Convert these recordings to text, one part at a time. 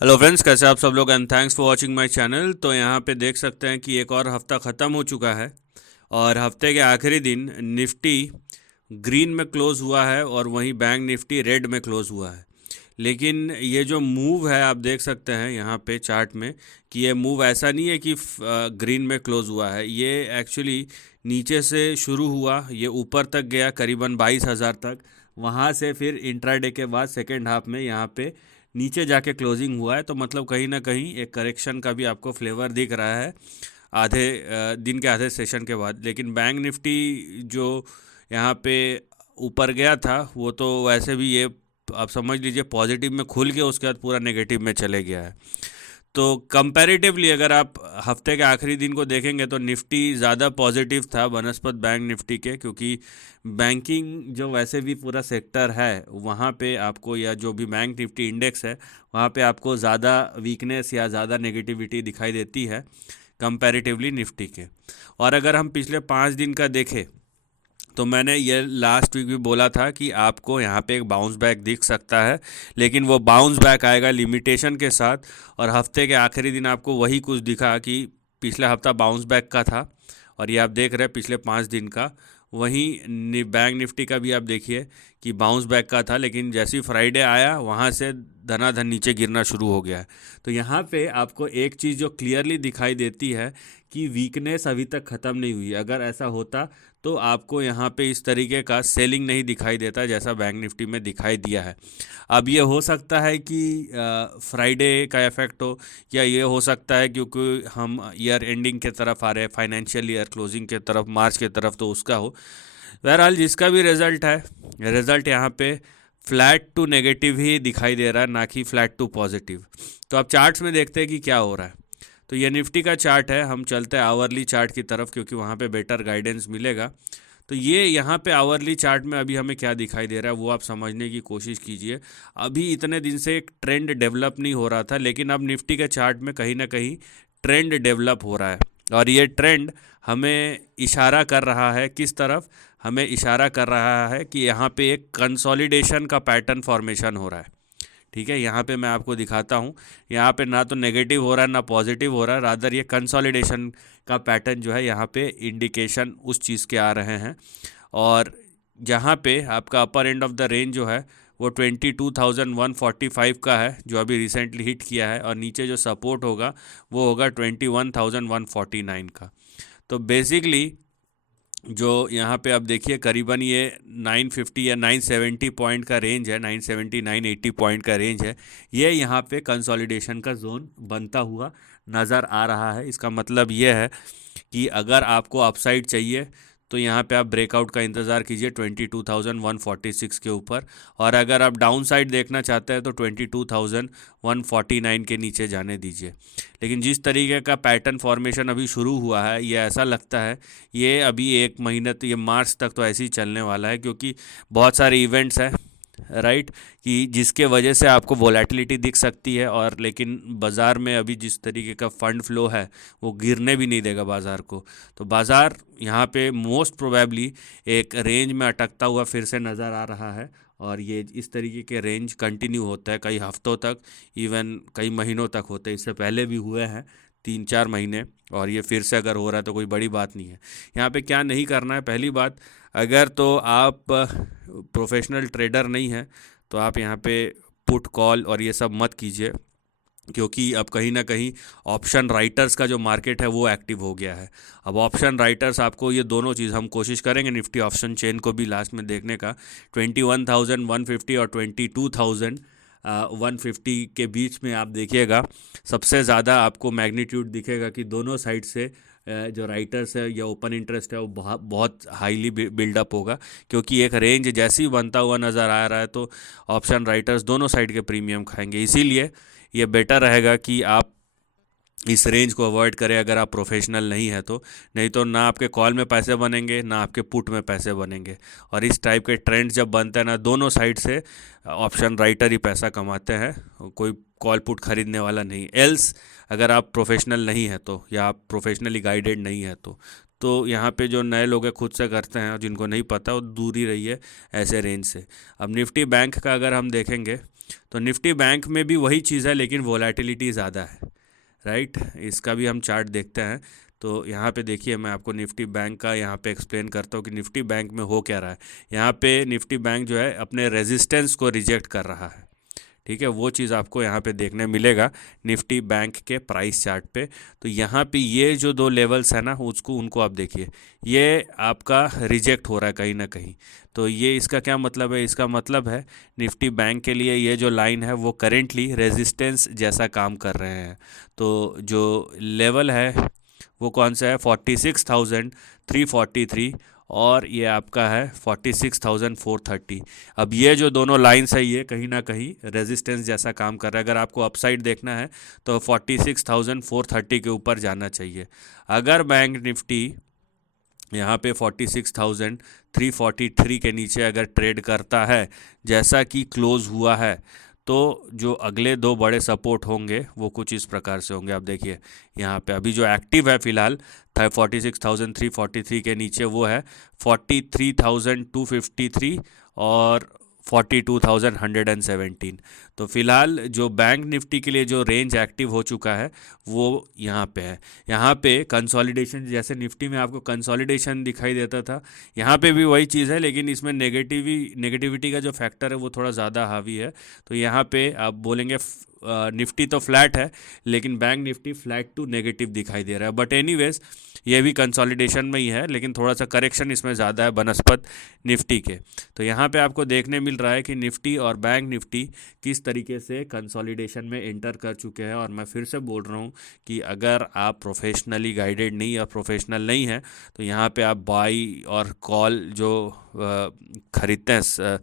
Hello friends, कैसे आप सब लोग and thanks for watching my channel. तो यहाँ पे देख सकते हैं कि एक और हफ्ता ख़त्म हो चुका है और हफ्ते के आखिरी दिन निफ्टी ग्रीन में क्लोज़ हुआ है और वहीं बैंक निफ्टी रेड में क्लोज़ हुआ है। लेकिन ये जो मूव है आप देख सकते हैं यहाँ पे चार्ट में कि ये मूव ऐसा नहीं है कि ग्रीन में क्लोज़ हुआ है। ये एक्चुअली नीचे से शुरू हुआ, ये ऊपर तक गया करीबन 22,000 तक। वहाँ से फिर इंट्राडे के बाद सेकेंड हाफ में यहाँ पे नीचे जाके क्लोजिंग हुआ है। तो मतलब कहीं ना कहीं एक करेक्शन का भी आपको फ्लेवर दिख रहा है आधे दिन के आधे सेशन के बाद। लेकिन बैंक निफ्टी जो यहाँ पे ऊपर गया था वो तो वैसे भी ये आप समझ लीजिए पॉजिटिव में खुल के उसके बाद पूरा नेगेटिव में चले गया है। तो कंपैरेटिवली अगर आप हफ्ते के आखिरी दिन को देखेंगे तो निफ्टी ज़्यादा पॉजिटिव था बनस्पत बैंक निफ्टी के, क्योंकि बैंकिंग जो वैसे भी पूरा सेक्टर है वहाँ पे आपको, या जो भी बैंक निफ्टी इंडेक्स है वहाँ पे आपको ज़्यादा वीकनेस या ज़्यादा नेगेटिविटी दिखाई देती है कंपैरेटिवली निफ्टी के। और अगर हम पिछले 5 दिन का देखें तो मैंने ये लास्ट वीक भी बोला था कि आपको यहाँ पे एक बाउंस बैक दिख सकता है, लेकिन वो बाउंस बैक आएगा लिमिटेशन के साथ। और हफ्ते के आखिरी दिन आपको वही कुछ दिखा कि पिछला हफ्ता बाउंस बैक का था और ये आप देख रहे हैं पिछले 5 दिन का। वहीं बैंक निफ्टी का भी आप देखिए कि बाउंस बैक का था, लेकिन जैसे ही फ्राइडे आया वहाँ से धनाधन नीचे गिरना शुरू हो गया है। तो यहाँ पे आपको एक चीज़ जो क्लियरली दिखाई देती है कि वीकनेस अभी तक ख़त्म नहीं हुई। अगर ऐसा होता तो आपको यहाँ पे इस तरीके का सेलिंग नहीं दिखाई देता जैसा बैंक निफ्टी में दिखाई दिया है। अब ये हो सकता है कि फ्राइडे का इफेक्ट हो, या ये हो सकता है क्योंकि हम ईयर एंडिंग के तरफ आ रहे हैं, फाइनेंशियल ईयर क्लोजिंग के तरफ, मार्च के तरफ, तो उसका हो। बहरहाल जिसका भी रिजल्ट है, रिजल्ट यहाँ पे फ्लैट टू नेगेटिव ही दिखाई दे रहा है, ना कि फ्लैट टू पॉजिटिव। तो आप चार्ट्स में देखते हैं कि क्या हो रहा है। तो ये निफ्टी का चार्ट है, हम चलते हैं आवरली चार्ट की तरफ क्योंकि वहाँ पे बेटर गाइडेंस मिलेगा। तो ये यहाँ पे आवरली चार्ट में अभी हमें क्या दिखाई दे रहा है वो आप समझने की कोशिश कीजिए। अभी इतने दिन से एक ट्रेंड डेवलप नहीं हो रहा था, लेकिन अब निफ्टी के चार्ट में कहीं ना कहीं ट्रेंड डेवलप हो रहा है। और ये ट्रेंड हमें इशारा कर रहा है किस तरफ? हमें इशारा कर रहा है कि यहाँ पे एक कंसोलिडेशन का पैटर्न फॉर्मेशन हो रहा है। ठीक है, यहाँ पे मैं आपको दिखाता हूँ। यहाँ पे ना तो नेगेटिव हो रहा है ना पॉजिटिव हो रहा है, रादर ये कंसोलिडेशन का पैटर्न जो है यहाँ पे इंडिकेशन उस चीज़ के आ रहे हैं। और जहाँ पे आपका अपर एंड ऑफ द रेंज जो है वो 22,145 का है जो अभी रिसेंटली हिट किया है, और नीचे जो सपोर्ट होगा वो होगा 21,149 का। तो बेसिकली जो यहाँ पे आप देखिए करीबन ये 950 या 970 पॉइंट का रेंज है, 970 980 पॉइंट का रेंज है। ये यहाँ पे कंसोलिडेशन का जोन बनता हुआ नज़र आ रहा है। इसका मतलब ये है कि अगर आपको अपसाइड चाहिए तो यहाँ पे आप ब्रेकआउट का इंतज़ार कीजिए 22,146 के ऊपर, और अगर आप डाउन साइड देखना चाहते हैं तो 22,149 के नीचे जाने दीजिए। लेकिन जिस तरीके का पैटर्न फॉर्मेशन अभी शुरू हुआ है, ये ऐसा लगता है ये अभी एक महीने, तो ये मार्च तक तो ऐसे ही चलने वाला है, क्योंकि बहुत सारे इवेंट्स हैं, राइट, कि जिसके वजह से आपको वोलेटिलिटी दिख सकती है। और लेकिन बाज़ार में अभी जिस तरीके का फंड फ्लो है वो गिरने भी नहीं देगा बाज़ार को। तो बाज़ार यहाँ पे मोस्ट प्रोबेबली एक रेंज में अटकता हुआ फिर से नज़र आ रहा है, और ये इस तरीके के रेंज कंटिन्यू होता है कई हफ्तों तक, इवन कई महीनों तक होते हैं। इससे पहले भी हुए हैं 3-4 महीने, और ये फिर से अगर हो रहा है तो कोई बड़ी बात नहीं है। यहाँ पे क्या नहीं करना है, पहली बात, अगर तो आप प्रोफेशनल ट्रेडर नहीं हैं तो आप यहाँ पे पुट कॉल और ये सब मत कीजिए, क्योंकि अब कहीं ना कहीं ऑप्शन राइटर्स का जो मार्केट है वो एक्टिव हो गया है। अब ऑप्शन राइटर्स आपको ये दोनों चीज़ हम कोशिश करेंगे निफ्टी ऑप्शन चेन को भी लास्ट में देखने का, 21,150 और 22,150 के बीच में आप देखिएगा सबसे ज़्यादा आपको मैग्नीट्यूड दिखेगा कि दोनों साइड से जो राइटर्स है या ओपन इंटरेस्ट है वो बहुत बहुत हाईली बिल्डअप होगा, क्योंकि एक रेंज जैसे ही बनता हुआ नज़र आ रहा है तो ऑप्शन राइटर्स दोनों साइड के प्रीमियम खाएंगे। इसीलिए ये बेटर रहेगा कि आप इस रेंज को अवॉइड करें अगर आप प्रोफेशनल नहीं है तो। नहीं तो ना आपके कॉल में पैसे बनेंगे ना आपके पुट में पैसे बनेंगे, और इस टाइप के ट्रेंड्स जब बनते हैं ना, दोनों साइड से ऑप्शन राइटर ही पैसा कमाते हैं, कोई कॉल पुट खरीदने वाला नहीं। एल्स अगर आप प्रोफेशनल नहीं है तो, या आप प्रोफेशनली गाइडेड नहीं है तो यहाँ पे जो नए लोग हैं खुद से करते हैं, और जिनको नहीं पता वो दूर ही रहिए ऐसे रेंज से। अब निफ्टी बैंक का अगर हम देखेंगे तो निफ्टी बैंक में भी वही चीज़ है, लेकिन वोलेटिलिटी ज़्यादा है, राइट। इसका भी हम चार्ट देखते हैं। तो यहाँ पे देखिए, मैं आपको निफ्टी बैंक का यहाँ पे एक्सप्लेन करता हूँ कि निफ्टी बैंक में हो क्या रहा है। यहाँ पे निफ्टी बैंक जो है अपने रेजिस्टेंस को रिजेक्ट कर रहा है, ठीक है। वो चीज़ आपको यहाँ पे देखने मिलेगा निफ्टी बैंक के प्राइस चार्ट पे। तो यहाँ पे ये जो दो लेवल्स है ना, उनको आप देखिए, ये आपका रिजेक्ट हो रहा है कहीं ना कहीं। तो ये इसका क्या मतलब है? इसका मतलब है निफ्टी बैंक के लिए ये जो लाइन है वो करेंटली रेजिस्टेंस जैसा काम कर रहे हैं। तो जो लेवल है वो कौन सा है? 46,343, और ये आपका है 46,430। अब ये जो दोनों लाइंस है ये कहीं ना कहीं रेजिस्टेंस जैसा काम कर रहा है। अगर आपको अपसाइड देखना है तो 46,430 के ऊपर जाना चाहिए। अगर बैंक निफ्टी यहाँ पे 46,343 के नीचे अगर ट्रेड करता है जैसा कि क्लोज हुआ है, तो जो अगले दो बड़े सपोर्ट होंगे वो कुछ इस प्रकार से होंगे। आप देखिए यहाँ पे अभी जो एक्टिव है फिलहाल 46,343 के नीचे वो है 43,253 और 42,117। तो फिलहाल जो बैंक निफ्टी के लिए जो रेंज एक्टिव हो चुका है वो यहाँ पे है। यहाँ पे कंसोलिडेशन, जैसे निफ्टी में आपको कंसोलिडेशन दिखाई देता था, यहाँ पे भी वही चीज़ है, लेकिन इसमें नेगेटिविटी का जो फैक्टर है वो थोड़ा ज़्यादा हावी है। तो यहाँ पे आप बोलेंगे निफ्टी तो फ्लैट है, लेकिन bank Nifty flat to negative दिखाई दे रहा है। बट एनीवेज ये भी कंसोलिडेशन में ही है, लेकिन थोड़ा सा करेक्शन इसमें ज़्यादा है बनस्पत निफ्टी के। तो यहाँ पे आपको देखने मिल रहा है कि निफ्टी और बैंक निफ्टी किस तरीके से कंसोलिडेशन में एंटर कर चुके हैं। और मैं फिर से बोल रहा हूँ कि अगर आप प्रोफेशनली गाइडेड नहीं या प्रोफेशनल नहीं है तो यहाँ पे आप बाई और कॉल जो खरीदते हैं,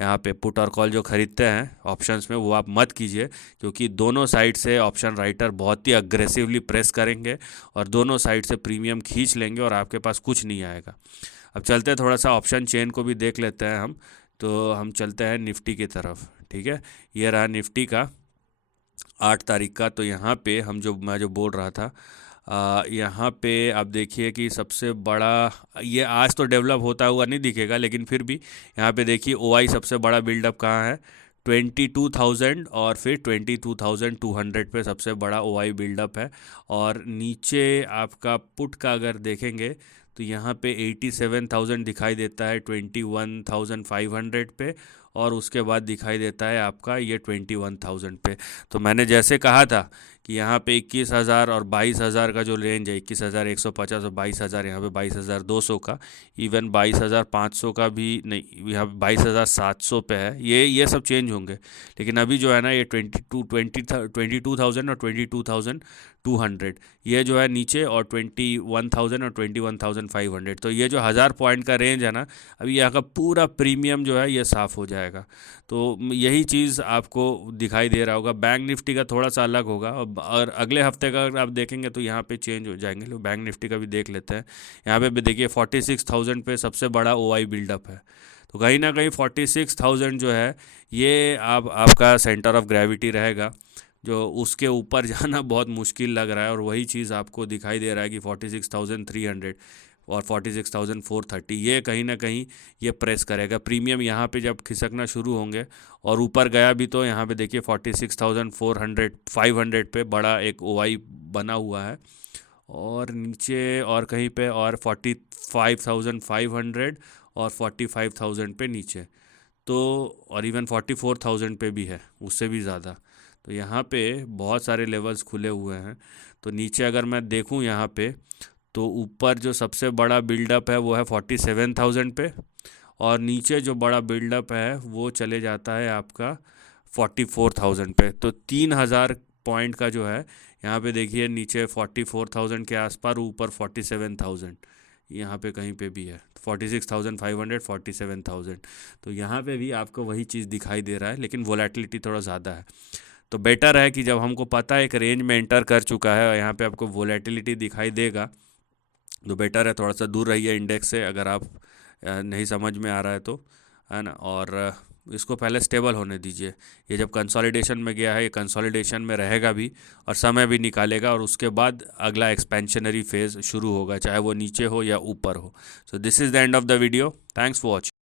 यहाँ पे पुट और कॉल जो खरीदते हैं ऑप्शंस में, वो आप मत कीजिए, क्योंकि दोनों साइड से ऑप्शन राइटर बहुत ही अग्रेसिवली प्रेस करेंगे और दोनों साइड से प्रीमियम खींच लेंगे और आपके पास कुछ नहीं आएगा। अब चलते हैं थोड़ा सा ऑप्शन चेन को भी देख लेते हैं हम। तो हम चलते हैं निफ्टी की तरफ, ठीक है। ये रहा निफ्टी का 8 तारीख का। तो यहाँ पे मैं जो बोल रहा था, यहाँ पे आप देखिए कि सबसे बड़ा, ये आज तो डेवलप होता हुआ नहीं दिखेगा, लेकिन फिर भी यहाँ पे देखिए ओआई सबसे बड़ा बिल्डअप कहाँ है? 22,000 और फिर 22,200 पे सबसे बड़ा ओआई बिल्डअप है। और नीचे आपका पुट का अगर देखेंगे तो यहाँ पे 87,000 दिखाई देता है 21,500 पे, और उसके बाद दिखाई देता है आपका ये 21,000 पे। तो मैंने जैसे कहा था कि यहाँ पे 21,000 और 22,000 का जो रेंज है, 21,150 और 22,000, यहाँ पे 22,200 का, इवन 22,500 का भी नहीं, यहाँ पे 22,700 पे है। ये सब चेंज होंगे, लेकिन अभी जो है ना ये 22,000 और 22,200 ये जो है नीचे, और 21,000 और 21,500। तो ये जो 1000 पॉइंट का रेंज है ना, अभी यहाँ का पूरा प्रीमियम जो है ये साफ़ हो जाएगा। तो यही चीज़ आपको दिखाई दे रहा होगा। बैंक निफ्टी का थोड़ा सा अलग होगा, और अगले हफ्ते का अगर आप देखेंगे तो यहाँ पे चेंज हो जाएंगे। लोग बैंक निफ्टी का भी देख लेते हैं। यहाँ पे भी देखिए 46,000 पे सबसे बड़ा ओआई बिल्डअप है। तो कहीं ना कहीं 46,000 जो है ये आपका सेंटर ऑफ ग्रेविटी रहेगा, जो उसके ऊपर जाना बहुत मुश्किल लग रहा है। और वही चीज़ आपको दिखाई दे रहा है कि 46,300 और 46,430 ये कहीं ना कहीं ये प्रेस करेगा। प्रीमियम यहाँ पे जब खिसकना शुरू होंगे और ऊपर गया भी, तो यहाँ पे देखिए 46,500 पे बड़ा एक ओआई बना हुआ है, और नीचे और कहीं पे और 45,500 और 45,000 पे नीचे, तो और इवन 44,000 पे भी है, उससे भी ज़्यादा। तो यहाँ पे बहुत सारे लेवल्स खुले हुए हैं। तो नीचे अगर मैं देखूँ यहाँ पे, तो ऊपर जो सबसे बड़ा बिल्डअप है वो है 47,000 पे, और नीचे जो बड़ा बिल्डअप है वो चले जाता है आपका 44,000 पे। तो 3,000 पॉइंट का जो है यहाँ पे देखिए, नीचे 44,000 के आसपास, ऊपर 47,000 यहाँ पे कहीं पे भी है, 46,500 47,000। तो यहाँ पे भी आपको वही चीज़ दिखाई दे रहा है, लेकिन वोलेटिलिटी थोड़ा ज़्यादा है। तो बेटर है कि जब हमको पता है एक रेंज में एंटर कर चुका है और यहाँ पे आपको वोलेटिलिटी दिखाई देगा, तो बेटर है थोड़ा सा दूर रहिए इंडेक्स से, अगर आप नहीं समझ में आ रहा है तो, है ना। और इसको पहले स्टेबल होने दीजिए। ये जब कंसोलिडेशन में गया है, ये कंसोलिडेशन में रहेगा भी और समय भी निकालेगा, और उसके बाद अगला एक्सपेंशनरी फेज़ शुरू होगा, चाहे वो नीचे हो या ऊपर हो। So this is the end of the video. Thanks for watching.